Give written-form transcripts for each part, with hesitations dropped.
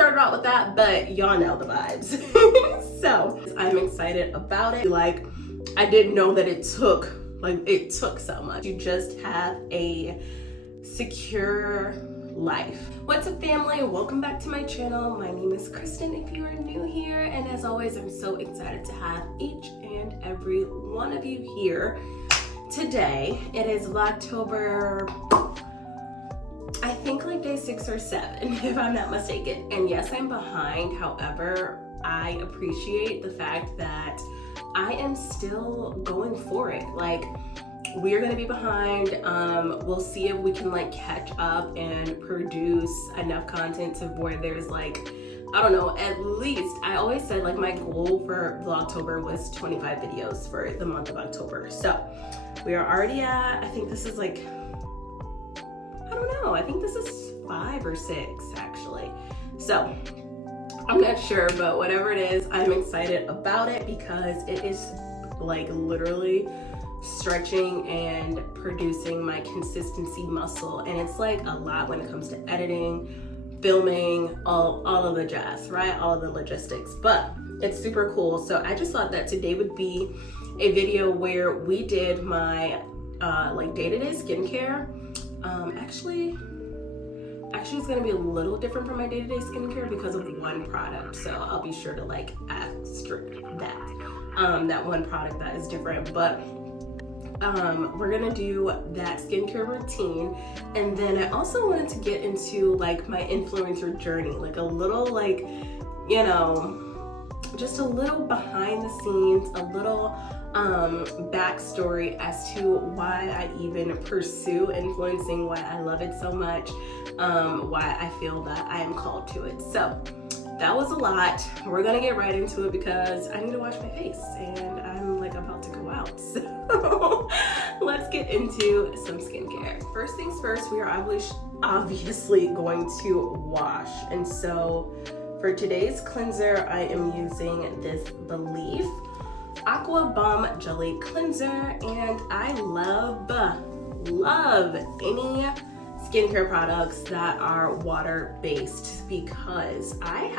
started out with that, but y'all know the vibes. So I'm excited about it. Like, I didn't know that it took so much. You just have a secure life. What's up, family? Welcome back to my channel. My name is Kristen if you are new here, and as always, I'm so excited to have each and every one of you here today. It is Vlogtober, I think like day 6 or 7 if I'm not mistaken, and yes, I'm behind. However, I appreciate the fact that I am still going for it. Like, we're gonna be behind. We'll see if we can like catch up and produce enough content to where there's like, I don't know, at least, I always said like my goal for Vlogtober was 25 videos for the month of October. So we are already at, I think this is like, I don't know, I think this is 5 or 6 actually. So I'm not sure, but whatever it is, I'm excited about it because it is like literally stretching and producing my consistency muscle, and it's like a lot when it comes to editing, filming, all of the jazz, right? All of the logistics, but it's super cool. So I just thought that today would be a video where we did my like day-to-day skincare. Actually it's gonna be a little different from my day-to-day skincare because of one product, so I'll be sure to like asterisk that one product that is different. But we're gonna do that skincare routine, and then I also wanted to get into like my influencer journey, like a little, like, you know, just a little behind the scenes, a little backstory as to why I even pursue influencing, why I love it so much, why I feel that I am called to it. So that was a lot. We're gonna get right into it because I need to wash my face and I'm like about to go out. So let's get into some skincare. First things first, we are obviously going to wash. And so for today's cleanser, I am using this Belif Aqua Bomb Jelly Cleanser, and I love any skincare products that are water-based because I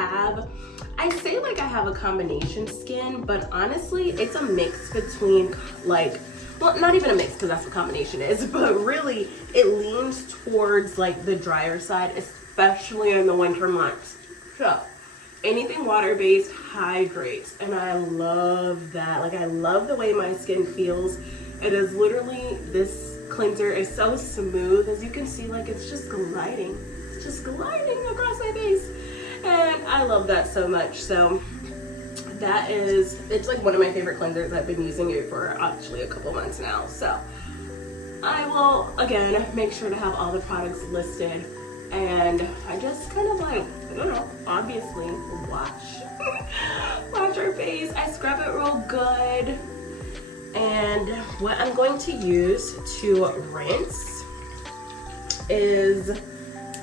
say like I have a combination skin, but honestly it's a mix between like, well, not even a mix because that's what combination is, but really it leans towards like the drier side, especially in the winter months. So anything water-based hydrates, and I love that. Like, I love the way my skin feels. It is literally, this cleanser is so smooth, as you can see, like it's just gliding across my face, and I love that so much. So that is, it's like one of my favorite cleansers. I've been using it for actually a couple months now, so I will again make sure to have all the products listed, and I just kind of like, I don't know, obviously wash our face. I scrub it real good, and what I'm going to use to rinse is,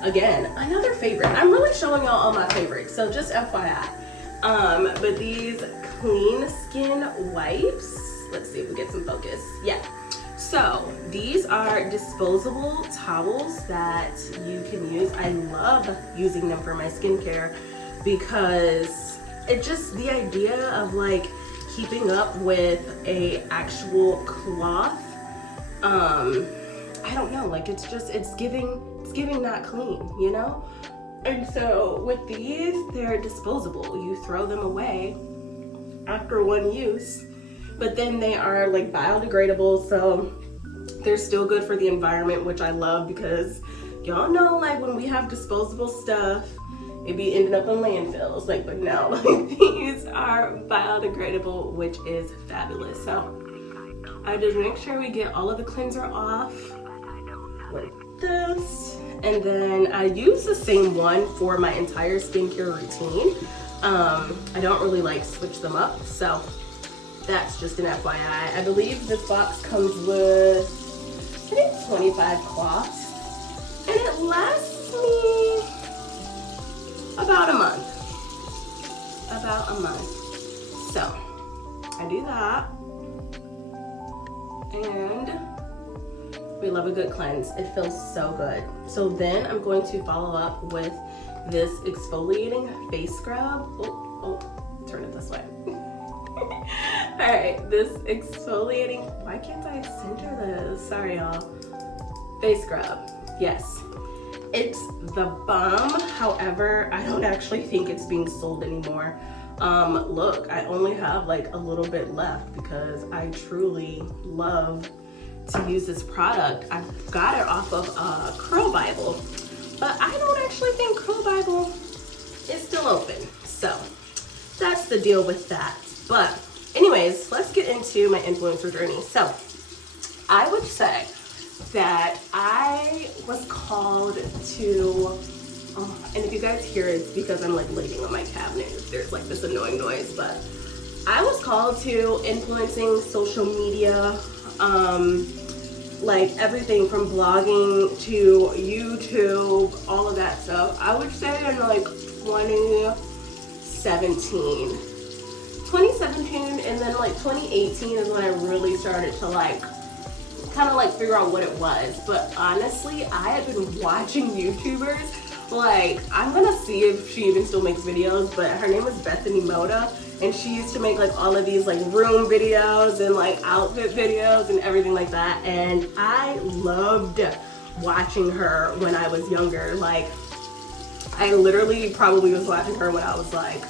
again, another favorite. I'm really showing y'all all my favorites, so just FYI. But these clean skin wipes, let's see if we get some focus. Yeah. So these are disposable towels that you can use. I love using them for my skincare because it just, the idea of like keeping up with a actual cloth, I don't know, like it's giving not clean, you know? And so with these, they're disposable. You throw them away after one use, but then they are like biodegradable, so they're still good for the environment, which I love because y'all know, like when we have disposable stuff, it be ending up in landfills. Like, but no, like these are biodegradable, which is fabulous. So I just make sure we get all of the cleanser off like this, and then I use the same one for my entire skincare routine. I don't really like switch them up, so that's just an FYI. I believe this box comes with, I think, 25 cloths, and it lasts me about a month. So I do that, and we love a good cleanse. It feels so good. So then I'm going to follow up with this exfoliating face scrub. Turn it this way. All right, this exfoliating, why can't I center this? Sorry, y'all. Face scrub, yes. It's the bomb. However, I don't actually think it's being sold anymore. Look, I only have like a little bit left because I truly love to use this product. I got it off of Curl Bible, but I don't actually think Curl Bible is still open. So that's the deal with that. But anyways, let's get into my influencer journey. So I would say that I was called to, and if you guys hear it, it's because I'm like leaning on my cabinet. There's like this annoying noise, but I was called to influencing social media, like everything from blogging to YouTube, all of that stuff. I would say in like 2017, and then like 2018 is when I really started to like kind of like figure out what it was. But honestly, I had been watching YouTubers. Like, I'm gonna see if she even still makes videos, but her name was Bethany Moda, and she used to make like all of these like room videos and like outfit videos and everything like that. And I loved watching her when I was younger. Like, I literally probably was watching her when I was like,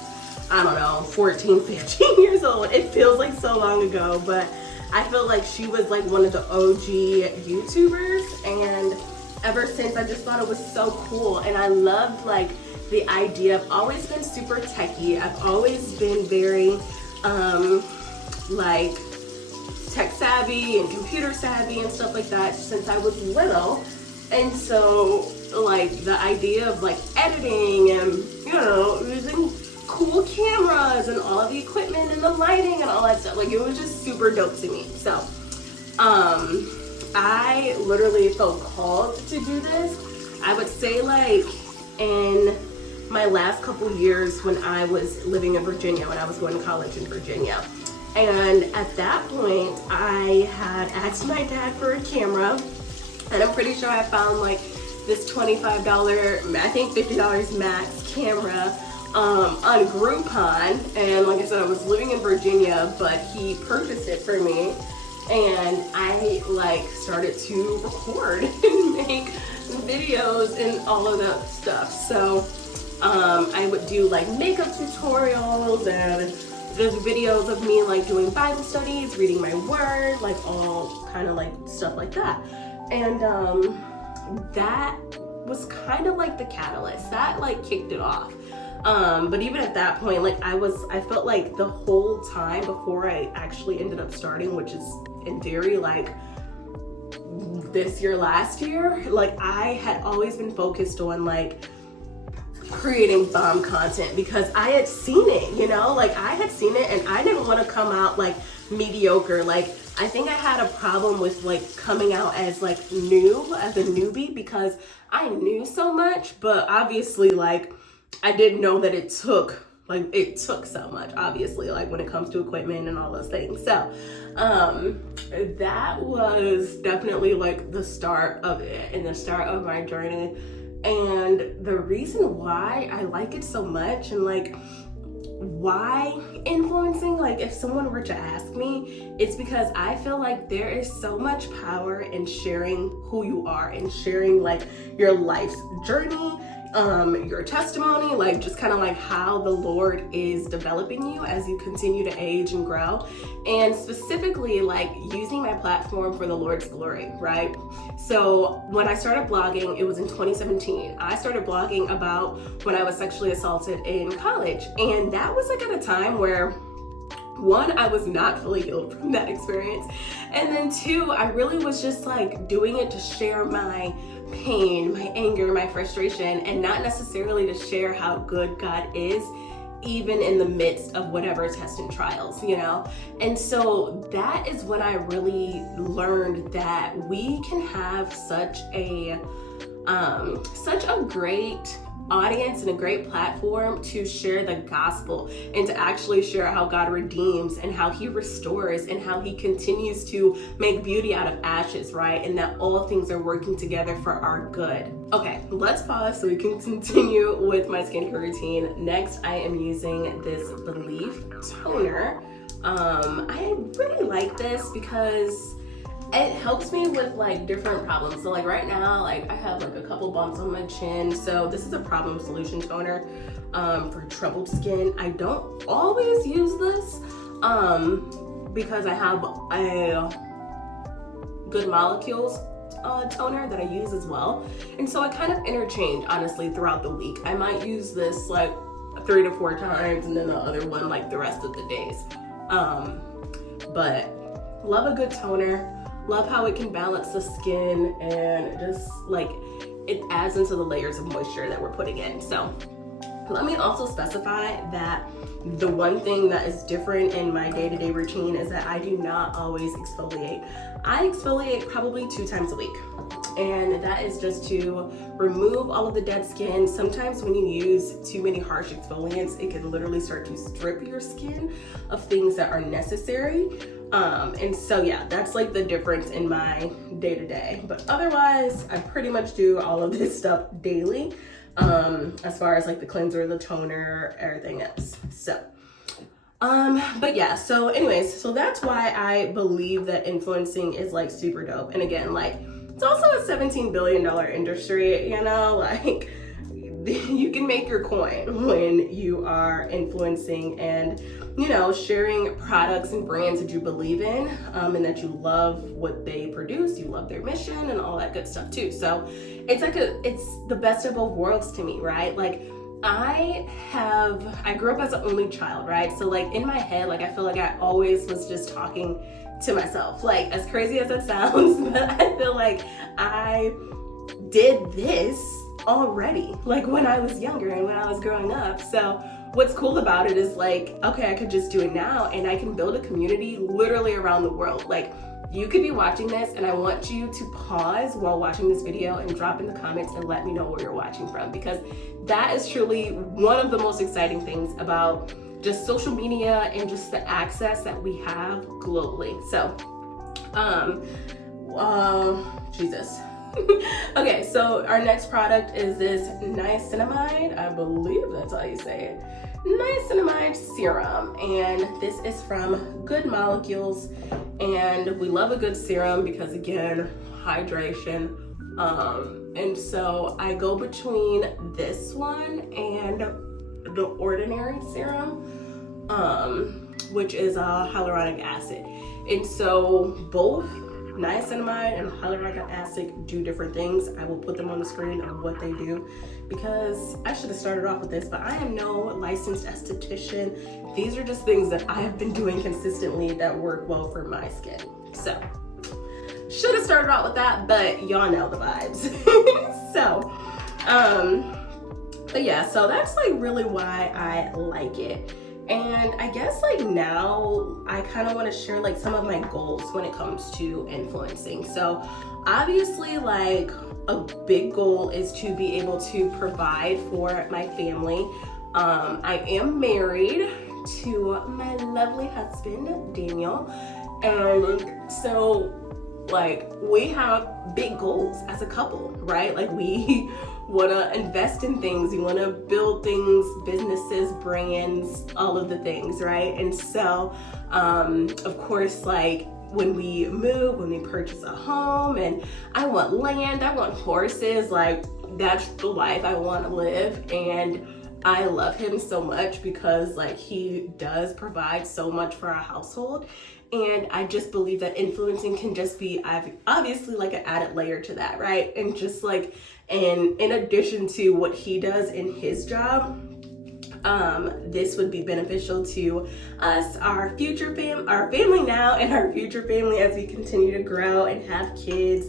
I don't know, 14, 15 years old. It feels like so long ago, but I feel like she was like one of the OG YouTubers, and ever since I just thought it was so cool. And I loved like the idea. I've always been super techie. I've always been very like tech savvy and computer savvy and stuff like that since I was little. And so like the idea of like editing and, you know, using cool cameras and all of the equipment and the lighting and all that stuff, like it was just super dope to me. So I literally felt called to do this. I would say like in my last couple years when I was living in Virginia, when I was going to college in Virginia. And at that point, I had asked my dad for a camera, and I'm pretty sure I found like this $25, I think $50 max camera on Groupon. And like I said, I was living in Virginia, but he purchased it for me. And I like started to record and make videos and all of that stuff. So I would do like makeup tutorials and just videos of me like doing Bible studies, reading my word, like all kind of like stuff like that. And that was kind of like the catalyst that like kicked it off. But even at that point, like I felt like the whole time before I actually ended up starting, which is in theory like this year, last year, like I had always been focused on like creating bomb content because I had seen it, you know, like I had seen it and I didn't want to come out like mediocre. Like I think I had a problem with like coming out as like new, as a newbie, because I knew so much, but obviously like I didn't know that it took so much, obviously, like when it comes to equipment and all those things. So that was definitely like the start of it and the start of my journey. And the reason why I like it so much and like why influencing, like if someone were to ask me, it's because I feel like there is so much power in sharing who you are and sharing like your life's journey, your testimony, like just kind of like how the Lord is developing you as you continue to age and grow, and specifically like using my platform for the Lord's glory, right? So when I started blogging, it was in 2017. I started blogging about when I was sexually assaulted in college, and that was like at a time where one, I was not fully healed from that experience, and then two, I really was just like doing it to share my pain, my anger, my frustration, and not necessarily to share how good God is, even in the midst of whatever tests and trials, you know? And so that is when I really learned that we can have such a great audience and a great platform to share the gospel and to actually share how God redeems and how he restores and how he continues to make beauty out of ashes, right? And that all things are working together for our good. Okay, let's pause so we can continue with my skincare routine. Next, I am using this Belief toner. I really like this because it helps me with like different problems. So like right now, like I have like a couple bumps on my chin. So this is a problem solution toner for troubled skin. I don't always use this because I have a Good Molecules toner that I use as well. And so I kind of interchange honestly throughout the week. I might use this like 3 to 4 times and then the other one like the rest of the days. But love a good toner. Love how it can balance the skin and just like it adds into the layers of moisture that we're putting in. So let me also specify that the one thing that is different in my day-to-day routine is that I do not always exfoliate. I exfoliate probably 2 times a week. And that is just to remove all of the dead skin. Sometimes when you use too many harsh exfoliants, it can literally start to strip your skin of things that are necessary. And so yeah, that's like the difference in my day-to-day. But otherwise, I pretty much do all of this stuff daily, as far as like the cleanser, the toner, everything else. So but yeah, so anyways, so that's why I believe that influencing is like super dope. And again, like it's also a $17 billion industry, you know, like you can make your coin when you are influencing and, you know, sharing products and brands that you believe in, and that you love what they produce, you love their mission and all that good stuff too. So it's like it's the best of both worlds to me, right? Like I grew up as an only child, right? So like in my head, like I feel like I always was just talking to myself, like as crazy as that sounds, but I feel like I did this already, like when I was younger and when I was growing up. So what's cool about it is like, okay, I could just do it now and I can build a community literally around the world. Like you could be watching this and I want you to pause while watching this video and drop in the comments and let me know where you're watching from, because that is truly one of the most exciting things about just social media and just the access that we have globally. So, Jesus. Okay, so our next product is this niacinamide. I believe that's how you say it. Niacinamide serum, and this is from Good Molecules, and we love a good serum because again, hydration. And so I go between this one and the ordinary serum, which is hyaluronic acid. And so both niacinamide and hyaluronic acid do different things. I will put them on the screen of what they do because I should have started off with this, but I am no licensed esthetician. These are just things that I have been doing consistently that work well for my skin. So should have started out with that, but y'all know the vibes. So but yeah, so that's like really why I like it. And I guess like now I kind of want to share like some of my goals when it comes to influencing. So obviously like a big goal is to be able to provide for my family. I am married to my lovely husband, Daniel. And so like we have big goals as a couple, right? Like we want to invest in things, we want to build things, businesses, brands, all of the things, right? And so of course, like when we move, when we purchase a home, and I want land, I want horses, like that's the life I want to live. And I love him so much because like he does provide so much for our household. And I just believe that influencing can just be obviously like an added layer to that, right? And just like, and in addition to what he does in his job, this would be beneficial to us, our family now, and our future family as we continue to grow and have kids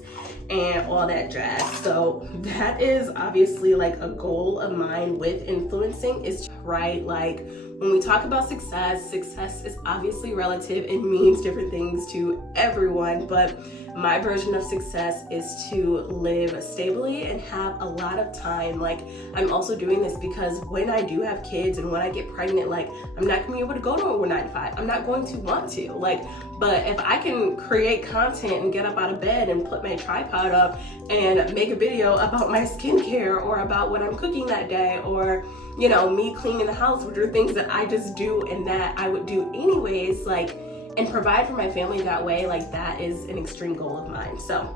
and all that jazz. So that is obviously like a goal of mine with influencing, is right, like when we talk about success is obviously relative and means different things to everyone, but my version of success is to live stably and have a lot of time. Like, I'm also doing this because when I do have kids and when I get pregnant, like, I'm not gonna be able to go to a 9 to 5. I'm not going to want to, like, but if I can create content and get up out of bed and put my tripod up and make a video about my skincare or about what I'm cooking that day, or, you know, me cleaning the house, which are things that I just do and that I would do anyways, like, and provide for my family that way, like, that is an extreme goal of mine. So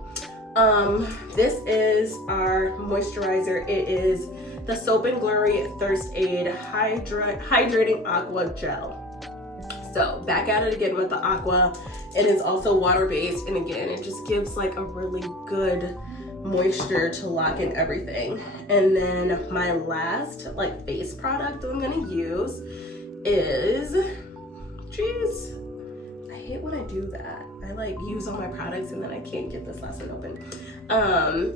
this is our moisturizer. It is the Soap and Glory Thirst Aid Hydrating Aqua Gel. So back at it again with the aqua. It is also water-based, and again, it just gives like a really good moisture to lock in everything. And then my last like face product that I'm gonna use is, geez, I hate when I do that. I like use all my products and then I can't get this last one open.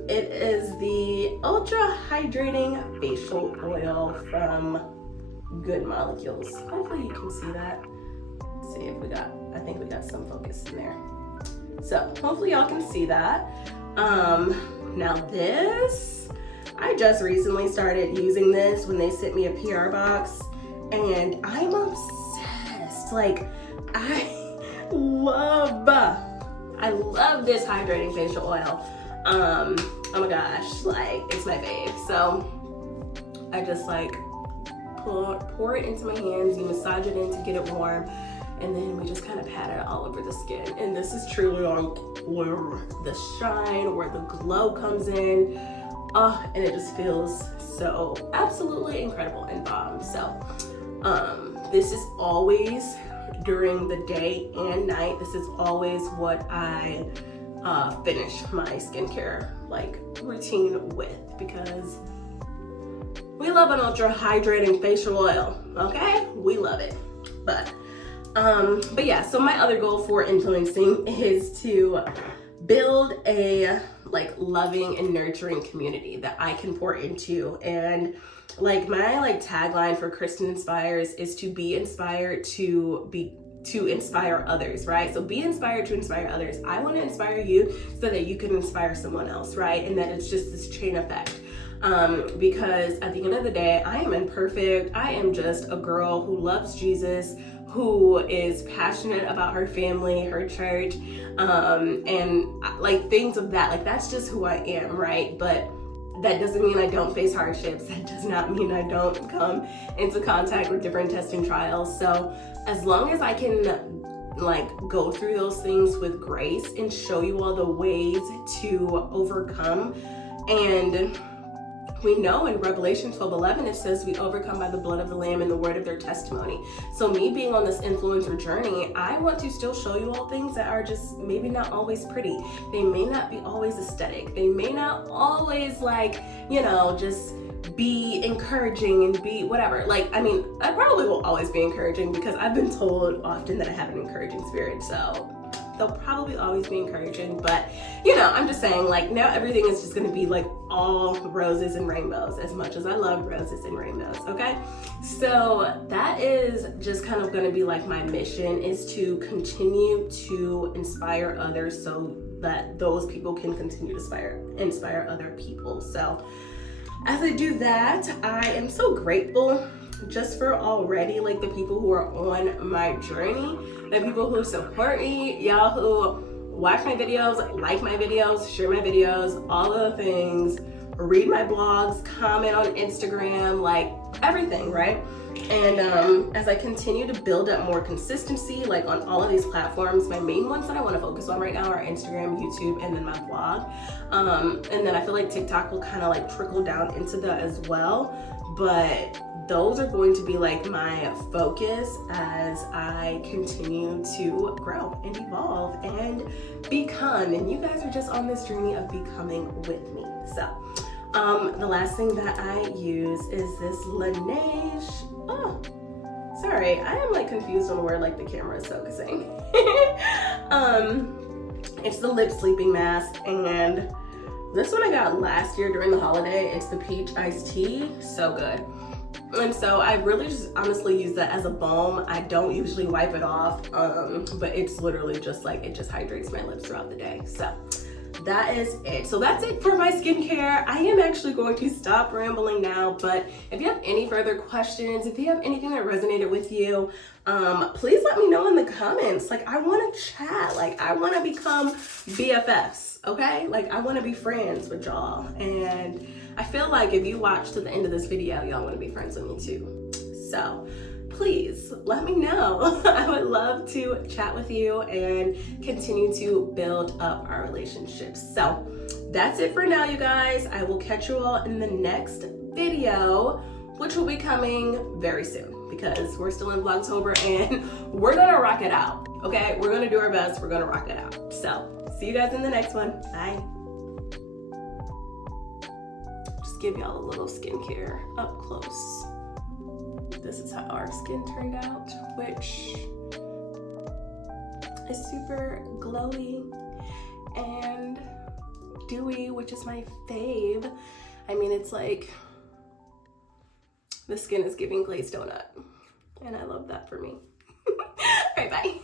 It is the Ultra Hydrating Facial Oil from Good Molecules. Hopefully you can see that. Let's see if we got, I think we got some focus in there. So hopefully y'all can see that. Now this, I just recently started using this when they sent me a PR box, and I'm obsessed. Like, I love this hydrating facial oil. Oh my gosh, like, it's my fave. So I just like pour it into my hands, you massage it in to get it warm, and then we just kind of pat it all over the skin. And this is truly like where the shine, where the glow comes in. And it just feels so absolutely incredible and bomb. So this is always during the day and night. This is always what I finish my skincare like routine with, because we love an ultra hydrating facial oil, okay? We love it. But yeah, so my other goal for influencing is to build a like loving and nurturing community that I can pour into. And like my like tagline for Kristen Inspires is to be inspired to inspire others, right? So be inspired to inspire others. I want to inspire you so that you can inspire someone else, right? And that it's just this chain effect. Because at the end of the day, I am imperfect. I am just a girl who loves Jesus, who is passionate about her family, her church, and like things of that. Like, that's just who I am, right? But that doesn't mean I don't face hardships. That does not mean I don't come into contact with different testing trials. So as long as I can like go through those things with grace and show you all the ways to overcome. And we know in Revelation 12:11, it says we overcome by the blood of the Lamb and the word of their testimony. So me being on this influencer journey, I want to still show you all things that are just maybe not always pretty. They may not be always aesthetic. They may not always like, you know, just be encouraging and be whatever. Like, I mean, I probably will always be encouraging because I've been told often that I have an encouraging spirit. So they'll probably always be encouraging, but you know, I'm just saying, like, now everything is just gonna be like all roses and rainbows, as much as I love roses and rainbows, okay? So that is just kind of gonna be like my mission, is to continue to inspire others so that those people can continue to inspire other people. So as I do that, I am so grateful just for already like the people who are on my journey, the people who support me, y'all who watch my videos, like my videos, share my videos, all of the things, read my blogs, comment on Instagram, like everything, right? And as I continue to build up more consistency, like on all of these platforms, my main ones that I want to focus on right now are Instagram, YouTube, and then my blog. And then I feel like TikTok will kind of like trickle down into that as well. But those are going to be like my focus as I continue to grow and evolve and become. And you guys are just on this journey of becoming with me. So the last thing that I use is this Laneige. Oh, sorry, I am like confused on where like the camera is focusing. It's the lip sleeping mask, and this one I got last year during the holiday. It's the peach iced tea, so good. And so I really just honestly use that as a balm. I don't usually wipe it off, but it's literally just like, it just hydrates my lips throughout the day. So that is it. So that's it for my skincare. I am actually going to stop rambling now, but if you have any further questions, if you have anything that resonated with you, please let me know in the comments. Like, I want to chat. Like, I want to become BFFs, okay? Like, I want to be friends with y'all. And I feel like if you watch to the end of this video, y'all want to be friends with me too. So please let me know. I would love to chat with you and continue to build up our relationship. So that's it for now, you guys. I will catch you all in the next video, which will be coming very soon because we're still in Vlogtober and we're gonna rock it out, okay? We're gonna do our best. We're gonna rock it out. So see you guys in the next one. Bye. Just give y'all a little skincare up close. This is how our skin turned out, which is super glowy and dewy, which is my fave. I mean, it's like the skin is giving glazed donut, and I love that for me. All right, bye.